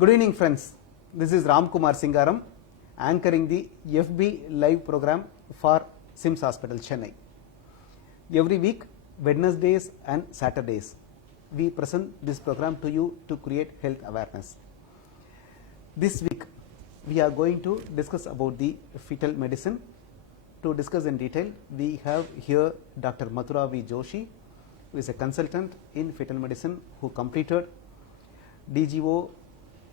Good evening, friends. This is Ram Kumar Singaram, anchoring the FB live program for SIMS Hospital, Chennai. Every week, Wednesdays and Saturdays, we present this program to you to create health awareness. This week, we are going to discuss about the fetal medicine. To discuss in detail, we have here Dr. Madhura V. Joshi, who is a consultant in fetal medicine who completed DGO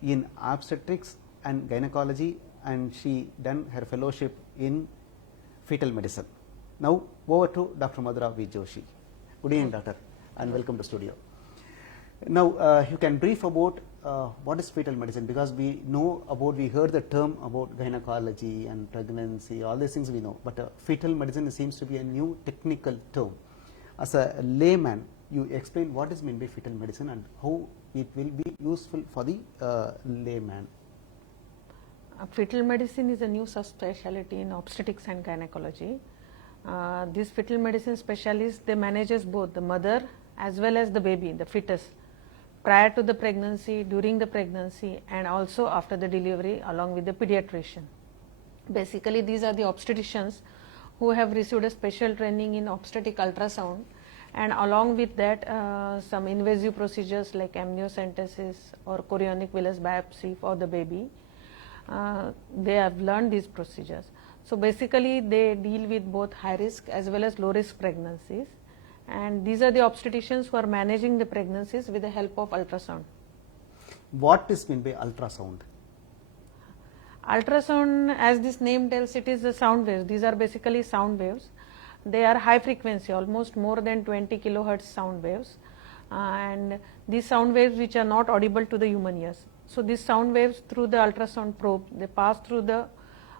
in obstetrics and gynecology, and she done her fellowship in fetal medicine. Now over to Dr. Madhura V. Joshi. Good evening, doctor, and welcome to studio. Now you can brief about what is fetal medicine, because we heard the term about gynecology and pregnancy, all these things we know, but fetal medicine seems to be a new technical term. As a layman, you explain what is meant by fetal medicine and how it will be useful for the layman. Fetal medicine is a new subspecialty in obstetrics and gynecology. These fetal medicine specialists, they manages both the mother as well as the baby, the fetus, prior to the pregnancy, during the pregnancy, and also after the delivery, along with the pediatrician. Basically, these are the obstetricians who have received a special training in obstetric ultrasound, and along with that some invasive procedures like amniocentesis or chorionic villus biopsy for the baby. They have learned these procedures. So basically they deal with both high risk as well as low risk pregnancies, and these are the obstetricians who are managing the pregnancies with the help of ultrasound. What is meant by ultrasound? Ultrasound, as this name tells, it is the sound waves. These are basically sound waves. They are high frequency, almost more than 20 kilohertz sound waves, and these sound waves which are not audible to the human ears. So these sound waves through the ultrasound probe, they pass through the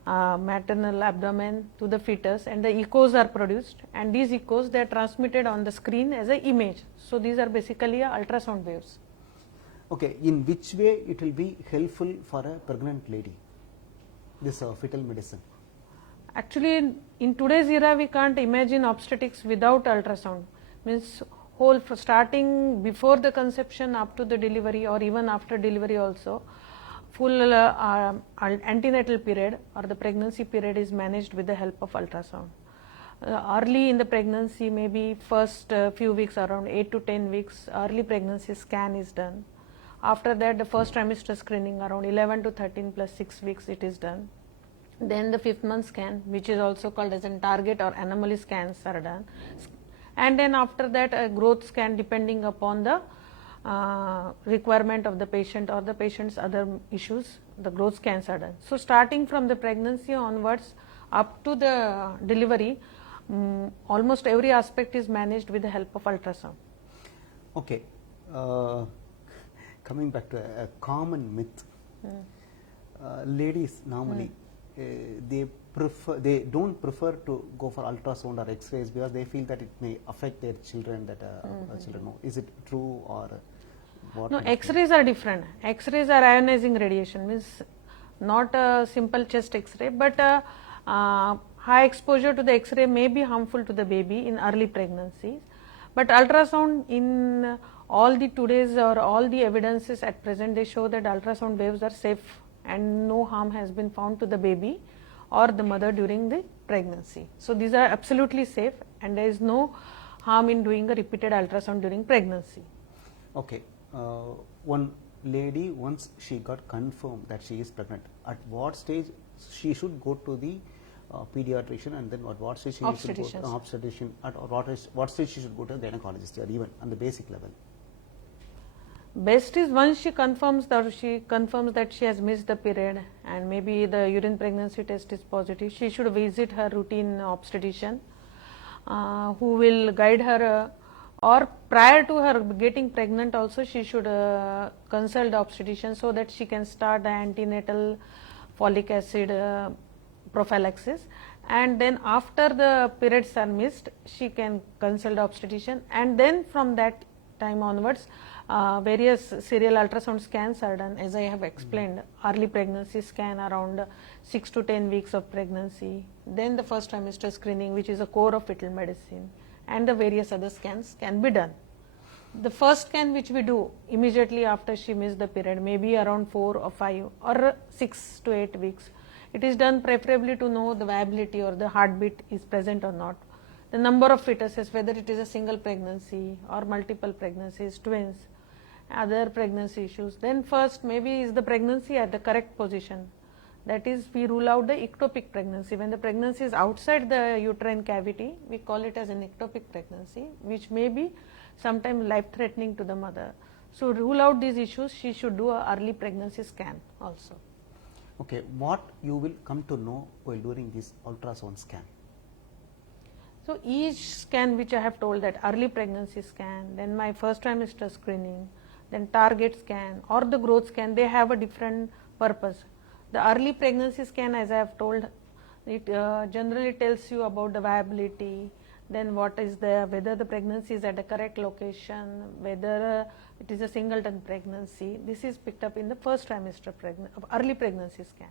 maternal abdomen to the fetus, and the echoes are produced, and these echoes, they are transmitted on the screen as an image. So these are basically ultrasound waves. Okay, in which way it will be helpful for a pregnant lady, this fetal medicine? Actually, in today's era, we can't imagine obstetrics without ultrasound. Means whole starting before the conception up to the delivery, or even after delivery also, full antenatal period or the pregnancy period is managed with the help of ultrasound. Early in the pregnancy, maybe first few weeks, around 8 to 10 weeks, early pregnancy scan is done. After that, the first trimester screening, around 11 to 13 plus 6 weeks, it is done. Then the 5th month scan, which is also called as a target or anomaly scans, are done. And then after that, a growth scan, depending upon the requirement of the patient or the patient's other issues, the growth scans are done. So starting from the pregnancy onwards up to the delivery, almost every aspect is managed with the help of ultrasound. Okay, coming back to a common myth, ladies normally they don't prefer to go for ultrasound or X-rays because they feel that it may affect their children, that children know. Is it true, or what? No, X-rays are different. X-rays are ionizing radiation, means not a simple chest X-ray, but high exposure to the X-ray may be harmful to the baby in early pregnancies. But ultrasound, in all the today's or all the evidences at present, they show that ultrasound waves are safe and no harm has been found to the baby or the mother during the pregnancy. So these are absolutely safe, and there is no harm in doing a repeated ultrasound during pregnancy. Okay, one lady, once she got confirmed that she is pregnant, at what stage she should go to the pediatrician, and then at what stage she should go to obstetrician, at what stage she should go to a gynecologist, or even on the basic level? Best is once she confirms that she has missed the period and maybe the urine pregnancy test is positive, she should visit her routine obstetrician who will guide her, or prior to her getting pregnant also she should consult the obstetrician so that she can start the antenatal folic acid prophylaxis, and then after the periods are missed she can consult the obstetrician, and then from that time onwards various serial ultrasound scans are done, as I have explained. Early pregnancy scan around 6 to 10 weeks of pregnancy, then the first trimester screening, which is a core of fetal medicine, and the various other scans can be done. the first scan which we do immediately after she missed the period, maybe around 4 or 5 or 6 to 8 weeks, it is done preferably to know the viability or the heartbeat is present or not, the number of fetuses, whether it is a single pregnancy or multiple pregnancies, twins, other pregnancy issues. Then first maybe is the pregnancy at the correct position, that is we rule out the ectopic pregnancy. When the pregnancy is outside the uterine cavity, we call it as an ectopic pregnancy, which may be sometimes life threatening to the mother. So rule out these issues, she should do a early pregnancy scan also. Okay, what you will come to know while doing this ultrasound scan? So each scan which I have told, that early pregnancy scan, then my first trimester screening, then target scan or the growth scan, they have a different purpose. The early pregnancy scan, as I have told, it generally tells you about the viability, then what is the, whether the pregnancy is at the correct location, whether it is a singleton pregnancy. This is picked up in the first trimester early pregnancy scan.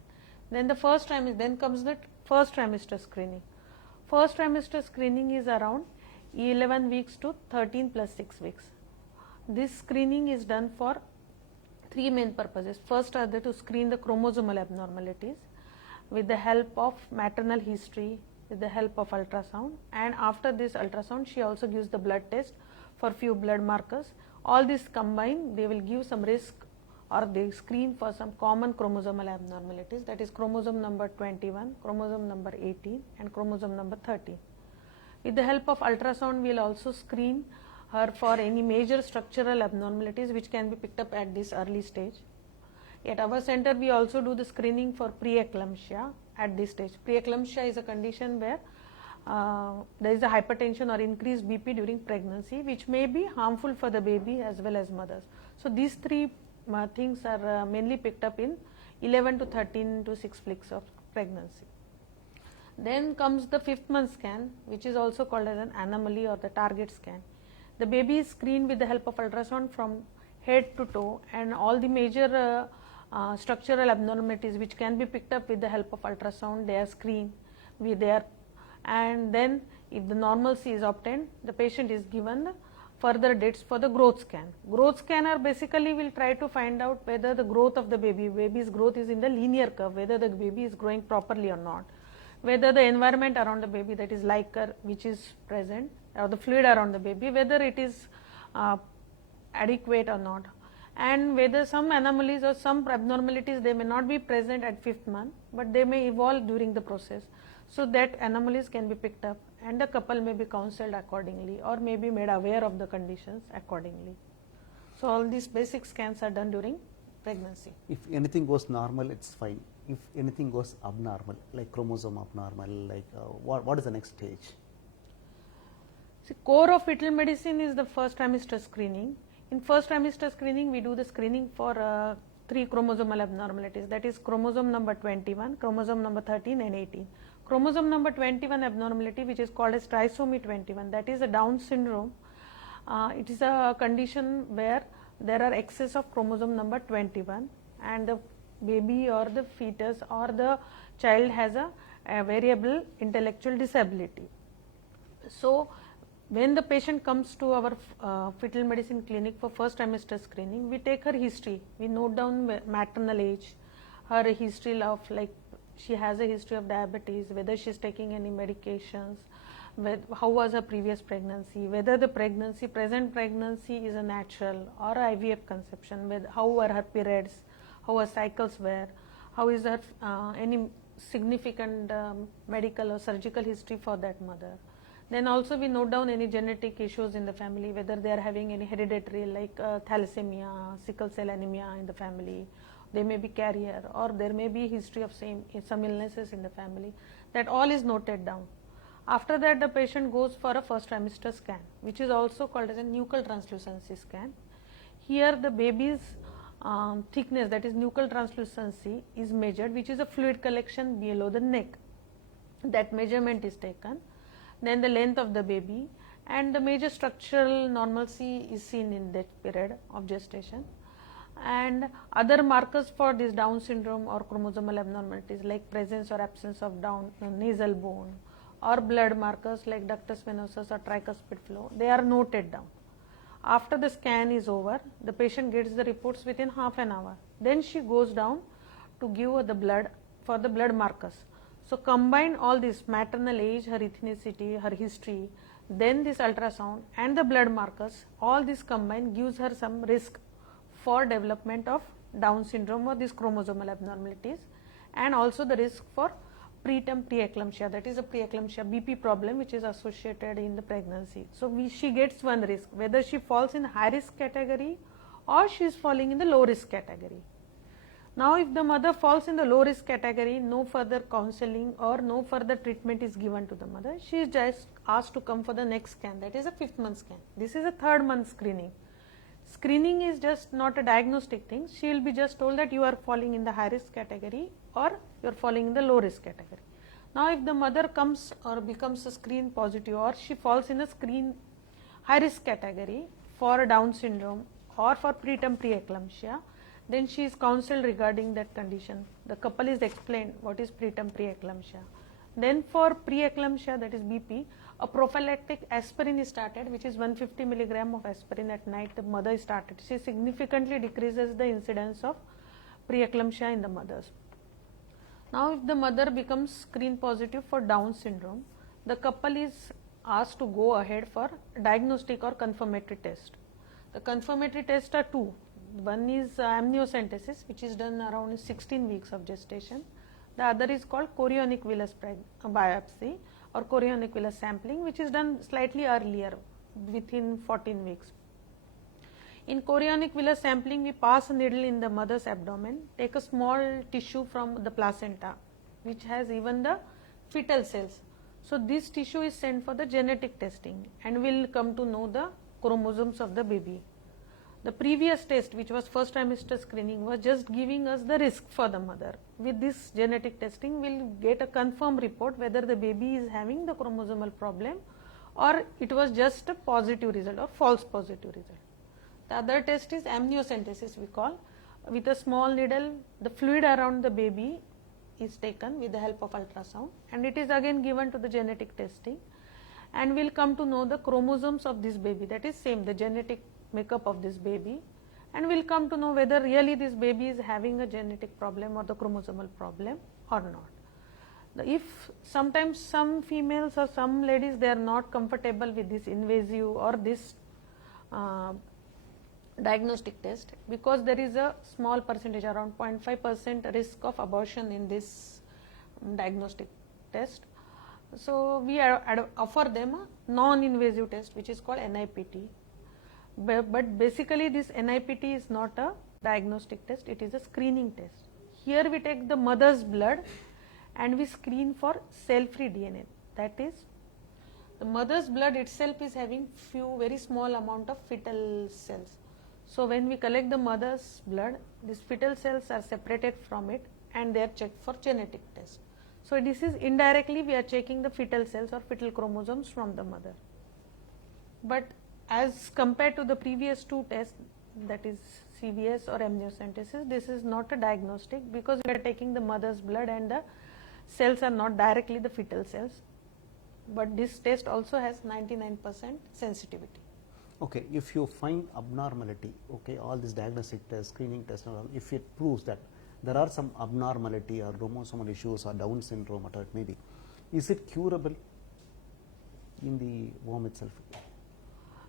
Then the first trimester, then comes the first trimester screening. First trimester screening is around 11 weeks to 13 plus 6 weeks. This screening is done for 3 main purposes. First are to screen the chromosomal abnormalities with the help of maternal history, with the help of ultrasound, and after this ultrasound she also gives the blood test for few blood markers. All this combined, they will give some risk or they screen for some common chromosomal abnormalities, that is chromosome number 21, chromosome number 18 and chromosome number 13. With the help of ultrasound, we will also screen her for any major structural abnormalities which can be picked up at this early stage. At our center, we also do the screening for preeclampsia at this stage. Preeclampsia is a condition where there is a hypertension or increased BP during pregnancy, which may be harmful for the baby as well as mothers. So these 3 things are mainly picked up in 11 to 13 to 6 weeks of pregnancy. Then comes the 5th month scan, which is also called as an anomaly or the target scan. The baby is screened with the help of ultrasound from head to toe, and all the major structural abnormalities which can be picked up with the help of ultrasound, they are screened with their, and then if the normalcy is obtained, the patient is given further dates for the growth scan. Growth scanner basically will try to find out whether the growth of the baby's growth is in the linear curve, whether the baby is growing properly or not, whether the environment around the baby, that is liquor which is present or the fluid around the baby, whether it is adequate or not, and whether some anomalies or some abnormalities, they may not be present at 5th month, but they may evolve during the process. So that anomalies can be picked up and the couple may be counseled accordingly or may be made aware of the conditions accordingly. So all these basic scans are done during pregnancy. If anything goes normal, it's fine. If anything goes abnormal, like chromosome abnormal, like what is the next stage? See, core of fetal medicine is the first trimester screening. In first trimester screening, we do the screening for 3 chromosomal abnormalities, that is chromosome number 21, chromosome number 13 and 18. Chromosome number 21 abnormality, which is called as trisomy 21, that is a Down syndrome. It is a condition where there are excess of chromosome number 21 and the baby or the fetus or the child has a variable intellectual disability. So when the patient comes to our fetal medicine clinic for first trimester screening, we take her history, we note down maternal age, her history of, like she has a history of diabetes, whether she is taking any medications, how was her previous pregnancy, whether the present pregnancy is a natural or IVF conception, how were her periods, how her cycles were, how is her any significant medical or surgical history for that mother. Then also we note down any genetic issues in the family, whether they are having any hereditary like thalassemia, sickle cell anemia in the family, they may be carrier, or there may be history of some illnesses in the family. That all is noted down. After that, the patient goes for a first trimester scan, which is also called as a nuchal translucency scan. Here the baby's thickness, that is nuchal translucency, is measured, which is a fluid collection below the neck. That measurement is taken. Then the length of the baby and the major structural normalcy is seen in that period of gestation. And other markers for this Down syndrome or chromosomal abnormalities like presence or absence of Down nasal bone or blood markers like ductus venosus or tricuspid flow, they are noted down. After the scan is over, the patient gets the reports within half an hour. Then she goes down to give her the blood for the blood markers. So combine all this: maternal age, her ethnicity, her history, then this ultrasound and the blood markers, all this combined gives her some risk for development of Down syndrome or these chromosomal abnormalities, and also the risk for preterm preeclampsia, that is a preeclampsia BP problem which is associated in the pregnancy. So she gets one risk, whether she falls in high risk category or she is falling in the low risk category. Now if the mother falls in the low risk category, no further counseling or no further treatment is given to the mother. She is just asked to come for the next scan, that is a 5th month scan. This is a 3rd month screening. Screening is just not a diagnostic thing. She will be just told that you are falling in the high risk category or you are falling in the low risk category. Now if the mother comes or becomes a screen positive, or she falls in a screen high risk category for Down syndrome or for preterm preeclampsia, then she is counseled regarding that condition. The couple is explained what is preterm preeclampsia. Then for preeclampsia, that is BP, a prophylactic aspirin is started, which is 150 milligram of aspirin at night the mother is started. She significantly decreases the incidence of preeclampsia in the mothers. Now if the mother becomes screen positive for Down syndrome, the couple is asked to go ahead for diagnostic or confirmatory test. The confirmatory tests are 2. One is amniocentesis, which is done around 16 weeks of gestation. The other is called chorionic villus biopsy or chorionic villus sampling, which is done slightly earlier, within 14 weeks. In chorionic villus sampling, we pass a needle in the mother's abdomen, take a small tissue from the placenta, which has even the fetal cells. So this tissue is sent for the genetic testing, and we will come to know the chromosomes of the baby. The previous test, which was first trimester screening, was just giving us the risk for the mother. With this genetic testing, we will get a confirmed report whether the baby is having the chromosomal problem or it was just a positive result or false positive result. The other test is amniocentesis, we call. With a small needle, the fluid around the baby is taken with the help of ultrasound, and it is again given to the genetic testing, and we will come to know the chromosomes of this baby, that is same, the genetic makeup of this baby, and we will come to know whether really this baby is having a genetic problem or the chromosomal problem or not. If sometimes some females or some ladies, they are not comfortable with this invasive or this diagnostic test, because there is a small percentage, around 0.5% risk of abortion in this diagnostic test. So we offer them a non-invasive test, which is called NIPT. But basically this NIPT is not a diagnostic test, it is a screening test. Here we take the mother's blood and we screen for cell-free DNA. That is, the mother's blood itself is having few very small amount of fetal cells. So when we collect the mother's blood, these fetal cells are separated from it and they are checked for genetic test. So this is indirectly we are checking the fetal cells or fetal chromosomes from the mother. But as compared to the previous 2 tests, that is CVS or amniocentesis, this is not a diagnostic, because we are taking the mother's blood and the cells are not directly the fetal cells. But this test also has 99% sensitivity. Okay, if you find abnormality, okay, all these diagnostic tests, screening tests, and all, if it proves that there are some abnormality or chromosomal issues or Down syndrome, whatever it may be, is it curable in the womb itself?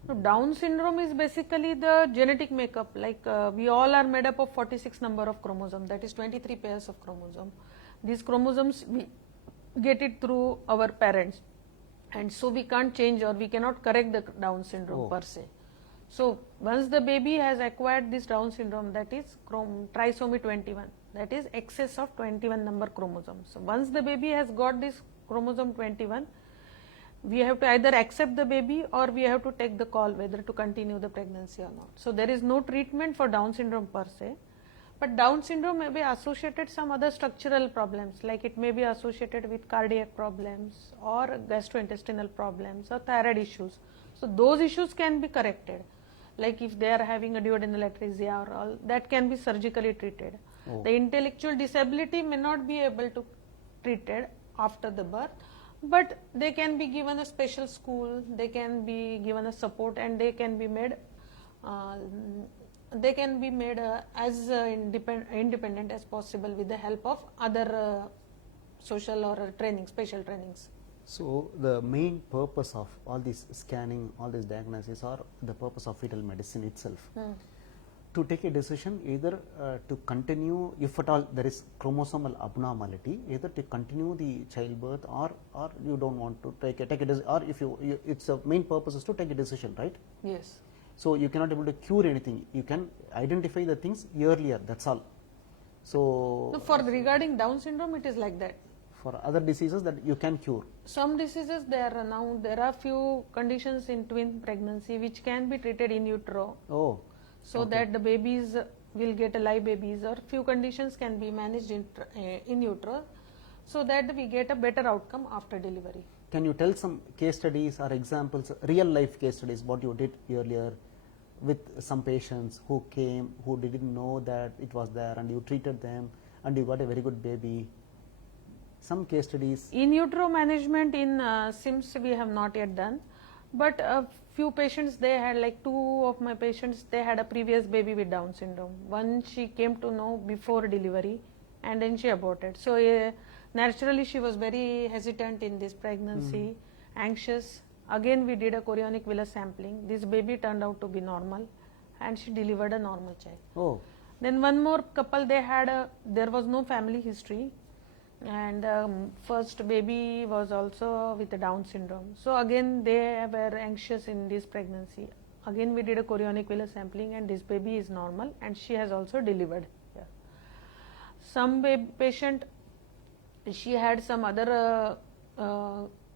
No, Down syndrome is basically the genetic makeup, like we all are made up of 46 number of chromosomes, that is 23 pairs of chromosomes. These chromosomes, we get it through our parents, and so we can't change or we cannot correct the Down syndrome per se. So once the baby has acquired this Down syndrome, that is trisomy 21, that is excess of 21 number chromosomes. So once the baby has got this chromosome 21, we have to either accept the baby or we have to take the call whether to continue the pregnancy or not. So there is no treatment for Down syndrome per se, but Down syndrome may be associated some other structural problems, like it may be associated with cardiac problems or gastrointestinal problems or thyroid issues. So those issues can be corrected, like if they are having a duodenal atresia or all, that can be surgically treated. The intellectual disability may not be able to treated after the birth, but they can be given a special school, they can be given a support, and they can be made they can be made as independent as possible with the help of other social or training, special trainings. So the main purpose of all this scanning, all this diagnosis, or the purpose of fetal medicine itself, to take a decision either to continue, if at all there is chromosomal abnormality, either to continue the childbirth or you don't want to take a decision, or if you its the main purpose is to take a decision, right? Yes. So you cannot able to cure anything. You can identify the things earlier. That's all. So For regarding Down syndrome, it is like that. For other diseases that you can cure. Some diseases there are few conditions in twin pregnancy which can be treated in utero. Oh. So that the babies will get live babies, or few conditions can be managed in utero, so that we get a better outcome after delivery. Can you tell some case studies or examples, real life case studies, what you did earlier with some patients who came, who didn't know that it was there, and you treated them and you got a very good baby? Some case studies. In utero management in SIMS we have not yet done, but a few patients, they had, like 2 of my patients, they had a previous baby with Down syndrome. One she came to know before delivery and then she aborted. So naturally she was very hesitant in this pregnancy, anxious. Again we did a chorionic villus sampling. This baby turned out to be normal and she delivered a normal child. Oh. Then one more couple, there was no family history, and first baby was also with the Down syndrome. So again they were anxious in this pregnancy. Again we did a chorionic villus sampling and this baby is normal and she has also delivered. Some patient, she had some other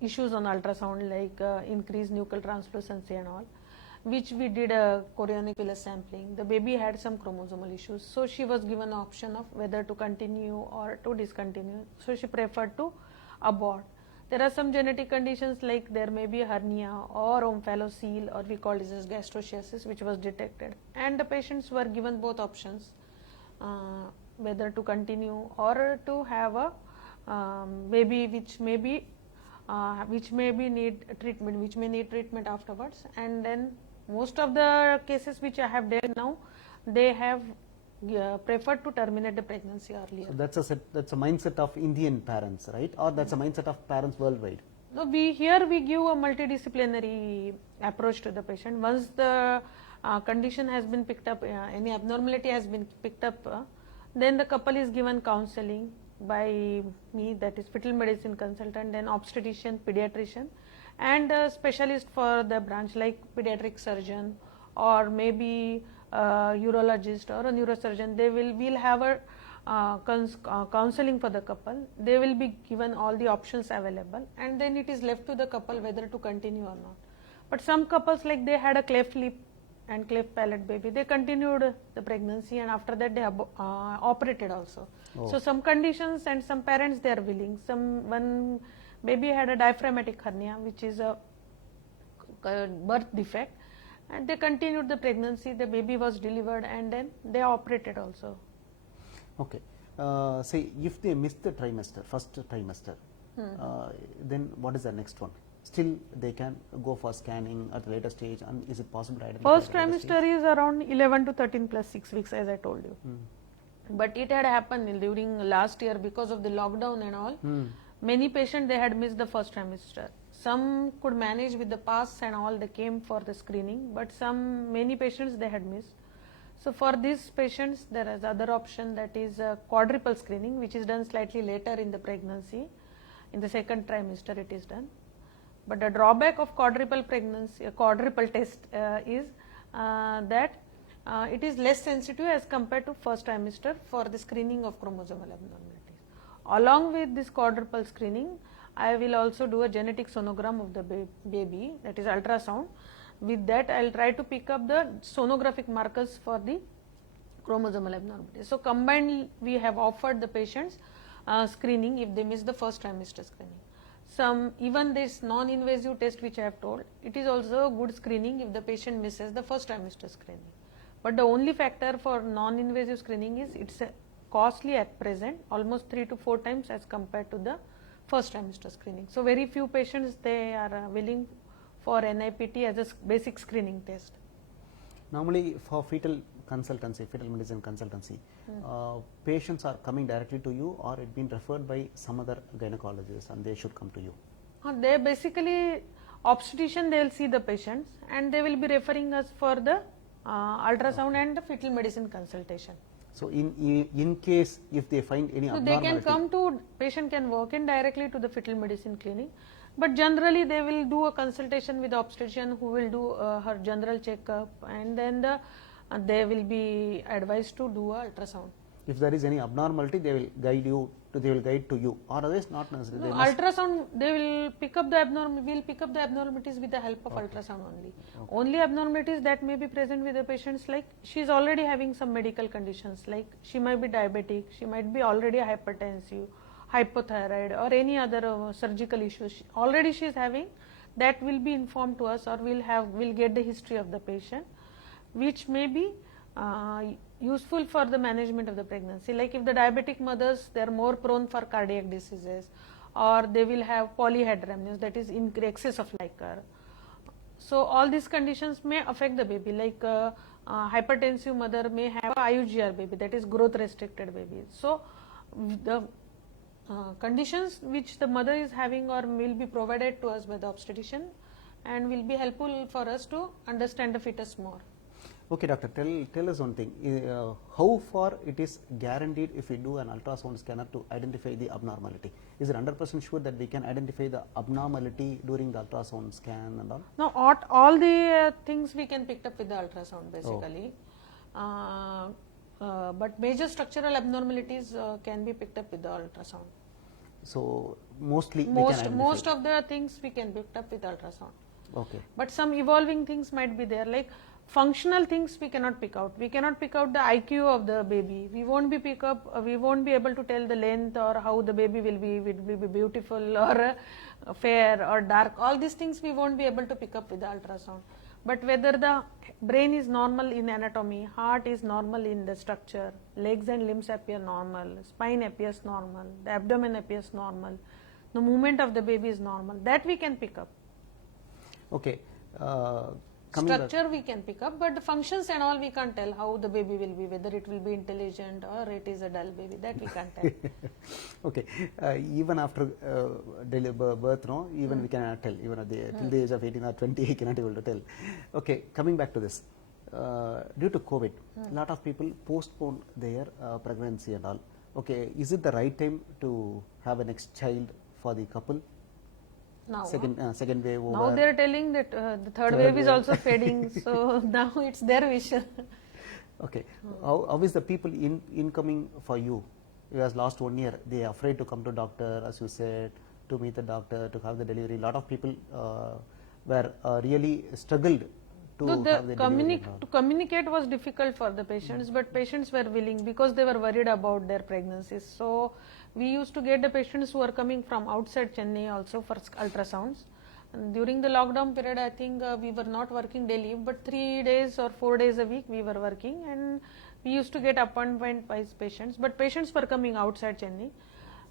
issues on ultrasound, like increased nuchal translucency and all, which we did a chorionic villus sampling. The baby had some chromosomal issues, so she was given option of whether to continue or to discontinue. So she preferred to abort. There are some genetic conditions, like there may be a hernia or omphalocele, or we call this as gastroschisis, which was detected, and the patients were given both options, whether to continue or to have a baby which may need treatment afterwards. And then most of the cases which I have done now, they have preferred to terminate the pregnancy earlier. So that's a mindset of Indian parents, right? Or that's a mindset of parents worldwide? No, we give a multidisciplinary approach to the patient. Once the condition has been picked up, any abnormality has been picked up, then the couple is given counseling by me, that is fetal medicine consultant, then obstetrician, pediatrician, and a specialist for the branch, like pediatric surgeon or maybe a urologist or a neurosurgeon. We'll have a counseling for the couple. They will be given all the options available, and then it is left to the couple whether to continue or not. But some couples, like they had a cleft lip and cleft palate baby, they continued the pregnancy, and after that they operated also. So some conditions and some parents, they are willing. One baby had a diaphragmatic hernia, which is a birth defect, and they continued the pregnancy. The baby was delivered and then they operated also. Okay. Say if they miss the first trimester, then what is the next one? Still they can go for scanning at a later stage, and is it possible to identify? First trimester is around 11 to 13 plus 6 weeks, as I told you. But it had happened during last year because of the lockdown and all. Many patients, they had missed the first trimester. Some could manage with the pass and all, they came for the screening, but many patients they had missed. So for these patients, there is other option, that is quadruple screening, which is done slightly later in the pregnancy. In the second trimester it is done. But the drawback of quadruple test is that it is less sensitive as compared to first trimester for the screening of chromosomal abnormalities. Along with this quadruple screening, I will also do a genetic sonogram of the baby, that is ultrasound. With that, I will try to pick up the sonographic markers for the chromosomal abnormalities. So combined, we have offered the patients screening if they miss the first trimester screening. Even this non-invasive test which I have told, it is also a good screening if the patient misses the first trimester screening. But the only factor for non-invasive screening is it's costly at present, almost 3 to 4 times as compared to the first trimester screening. So very few patients, they are willing for NIPT as a basic screening test. Normally for fetal consultancy, fetal medicine consultancy, patients are coming directly to you, or it been referred by some other gynecologist and they should come to you? They basically, obstetrician, they will see the patients and they will be referring us for the ultrasound and the fetal medicine consultation. So in case if they find any So abnormality, they can come to, patient can walk in directly to the fetal medicine clinic, but generally they will do a consultation with the obstetrician who will do her general checkup, and then they will be advised to do a ultrasound. if there is any abnormality, they will guide to you, or otherwise not necessarily. No, ultrasound, they will pick up the abnormalities with the help of ultrasound only. Only abnormalities that may be present with the patients, like she is already having some medical conditions, like she might be diabetic, she might be already hypertensive, hypothyroid, or any other surgical issues already she is having, that will be informed to us, or we'll get the history of the patient, which may be useful for the management of the pregnancy. Like if the diabetic mothers, they are more prone for cardiac diseases, or they will have polyhydramnios, that is in excess of liquor. So all these conditions may affect the baby, like hypertensive mother may have a IUGR baby, that is growth restricted baby. So the conditions which the mother is having or will be provided to us by the obstetrician and will be helpful for us to understand the fetus more. Okay, doctor, tell us one thing. How far it is guaranteed if we do an ultrasound scanner to identify the abnormality? Is it 100% sure that we can identify the abnormality during the ultrasound scan and all? No, all the things we can pick up with the ultrasound basically. But major structural abnormalities can be picked up with the ultrasound. So mostly most of the things we can pick up with ultrasound. Okay. But some evolving things might be there, like functional things we cannot pick out. We cannot pick out the IQ of the baby. We won't be able to tell the length or how the baby will be beautiful or fair or dark. All these things we won't be able to pick up with the ultrasound. But whether the brain is normal in anatomy, heart is normal in the structure, legs and limbs appear normal, spine appears normal, the abdomen appears normal, the movement of the baby is normal, that we can pick up. Okay. Structure we can pick up, but the functions and all we can't tell how the baby will be, whether it will be intelligent or it is a dull baby, that we can't tell. Okay. Even after birth, no, even we cannot tell, even at till the age of 18 or 20, we cannot able to tell. Okay, coming back to this, due to COVID, a lot of people postpone their pregnancy and all. Okay, is it the right time to have a next child for the couple? Now, second wave over. Now they are telling that the third wave is also fading, so now it's their wish. Okay, how is the people incoming for you? Because last 1 year they are afraid to come to doctor, as you said, to meet the doctor, to have the delivery. A lot of people were really struggled to have the delivery. To communicate was difficult for the patients, but patients were willing because they were worried about their pregnancies. So we used to get the patients who are coming from outside Chennai also for ultrasounds. And during the lockdown period, I think we were not working daily, but 3 days or 4 days a week we were working, and we used to get appointment-wise patients, but patients were coming outside Chennai.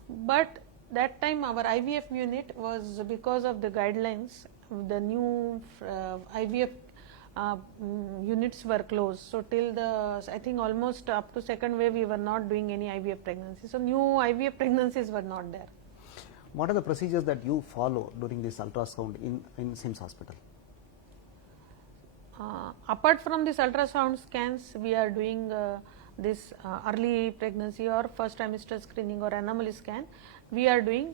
But that time our IVF unit was, because of the guidelines, the new IVF units were closed. So till I think almost up to second wave we were not doing any IVF pregnancies. So new IVF pregnancies were not there. What are the procedures that you follow during this ultrasound in SIMS hospital? Apart from this ultrasound scans, we are doing this early pregnancy or first trimester screening or anomaly scan. We are doing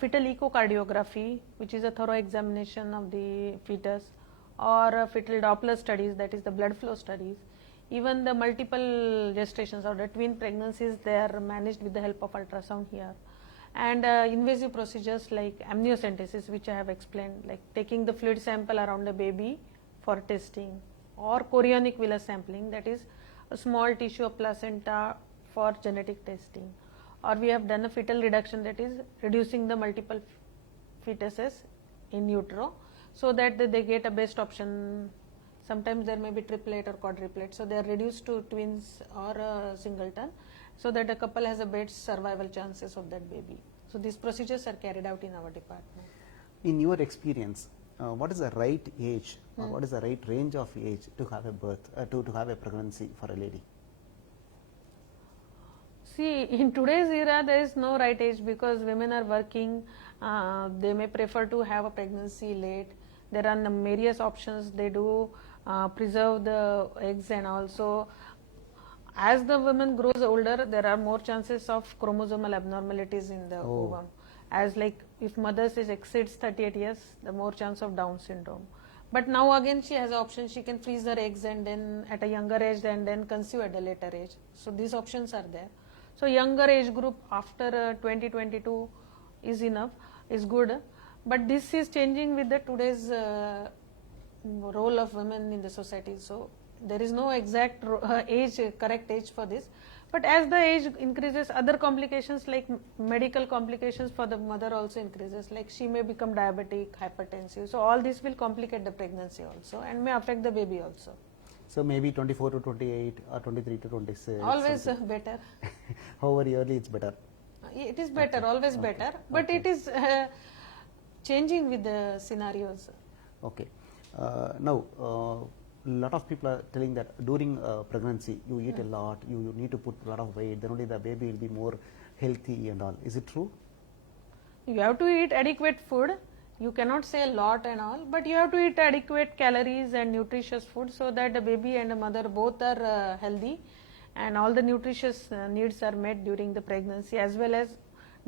fetal echocardiography, which is a thorough examination of the fetus, or fetal Doppler studies, that is the blood flow studies. Even the multiple gestations or the twin pregnancies, they are managed with the help of ultrasound here. And invasive procedures like amniocentesis, which I have explained, like taking the fluid sample around the baby for testing, or chorionic villus sampling, that is a small tissue of placenta for genetic testing. Or we have done a fetal reduction, that is reducing the multiple fetuses in utero, so that they get a best option. Sometimes there may be triplet or quadruplet, so they are reduced to twins or a singleton, so that a couple has a best survival chances of that baby. So these procedures are carried out in our department. In your experience, what is the right age or what is the right range of age to have a birth, to have a pregnancy for a lady? See, in today's era, there is no right age because women are working. They may prefer to have a pregnancy late. There are various options. They do preserve the eggs, and also as the woman grows older, there are more chances of chromosomal abnormalities in the ovum. As like if mother says exceeds 38 years, the more chance of Down syndrome. But now again she has option, she can freeze her eggs and then at a younger age and then conceive at a later age. So these options are there. So younger age group after 2022 is enough, is good. But this is changing with the today's role of women in the society. So there is no exact age, correct age for this. But as the age increases, other complications like medical complications for the mother also increases. Like she may become diabetic, hypertensive. So all this will complicate the pregnancy also and may affect the baby also. So maybe 24 to 28 or 23 to 26. Always better. However early it's better. It is better, always better. But it is changing with the scenarios. Okay. Now, lot of people are telling that during pregnancy you eat a lot, you need to put a lot of weight, then only the baby will be more healthy and all. Is it true? You have to eat adequate food. You cannot say a lot and all, but you have to eat adequate calories and nutritious food so that the baby and the mother both are healthy and all the nutritious needs are met during the pregnancy as well as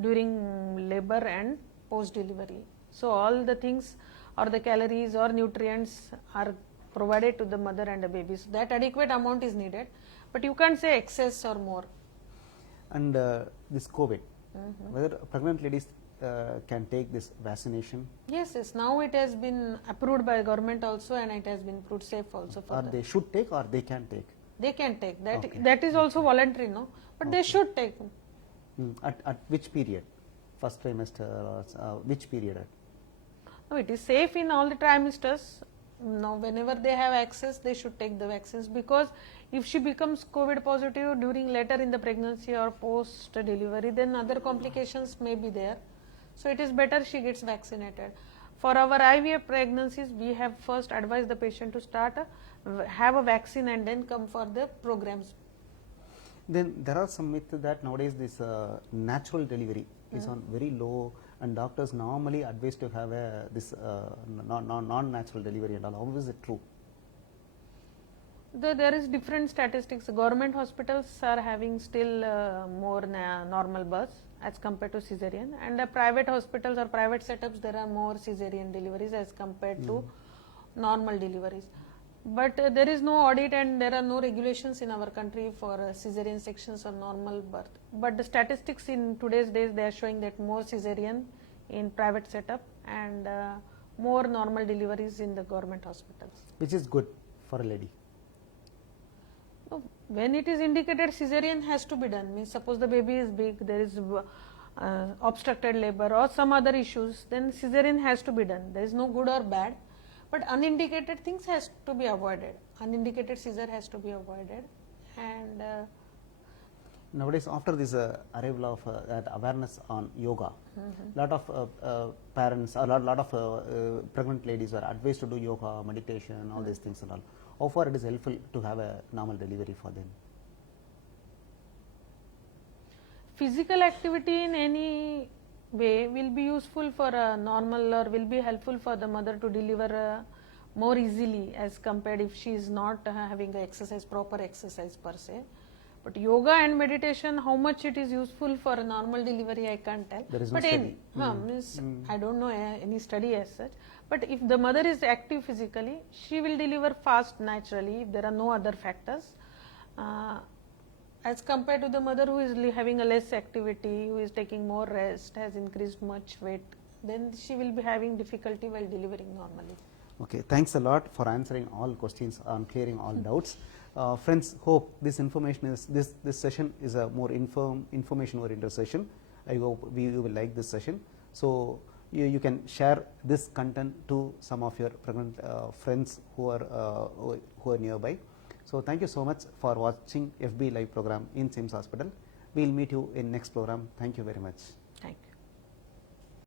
during labor and post delivery. So all the things or the calories or nutrients are provided to the mother and the baby. So that adequate amount is needed, but you can't say excess or more. And this COVID, whether pregnant ladies can take this vaccination? Yes, now it has been approved by government also and it has been proved safe also for them. They should take or they can take? They can take. That is also voluntary, no? But they should take. At which period? First trimester or which period? No, it is safe in all the trimesters. Now, whenever they have access, they should take the vaccines because if she becomes COVID positive during later in the pregnancy or post delivery, then other complications may be there. So it is better she gets vaccinated. For our IVF pregnancies, we have first advised the patient to have a vaccine and then come for the programs. Then there are some myths that nowadays this natural delivery is on very low, and doctors normally advise to have this non-natural delivery and all. How is it true? There is different statistics. Government hospitals are having still more normal births as compared to cesarean, and the private hospitals or private setups there are more cesarean deliveries as compared to normal deliveries. But there is no audit and there are no regulations in our country for cesarean sections or normal birth. But the statistics in today's days, they are showing that more cesarean in private setup and more normal deliveries in the government hospitals. Which is good for a lady? When it is indicated, cesarean has to be done. Means suppose the baby is big, there is obstructed labor or some other issues, then cesarean has to be done. There is no good or bad. But unindicated things has to be avoided. Unindicated seizure has to be avoided. And nowadays, after this arrival of that awareness on yoga, lot of parents, a lot of pregnant ladies are advised to do yoga, meditation, all these things and all. How far it is helpful to have a normal delivery for them? Physical activity in any way will be useful for a normal or will be helpful for the mother to deliver more easily as compared if she is not having a proper exercise per se. But yoga and meditation, how much it is useful for a normal delivery, I can't tell. There is no study. I don't know any study as such. But if the mother is active physically, she will deliver fast naturally if there are no other factors. As compared to the mother who is having a less activity, who is taking more rest, has increased much weight, then she will be having difficulty while delivering normally. Okay, thanks a lot for answering all questions and clearing all doubts. Friends, hope this information is this session is a more information oriented session. I hope you will like this session. So you can share this content to some of your pregnant friends who are nearby. So thank you so much for watching FB live program in SIMS Hospital. We will meet you in next program. Thank you very much.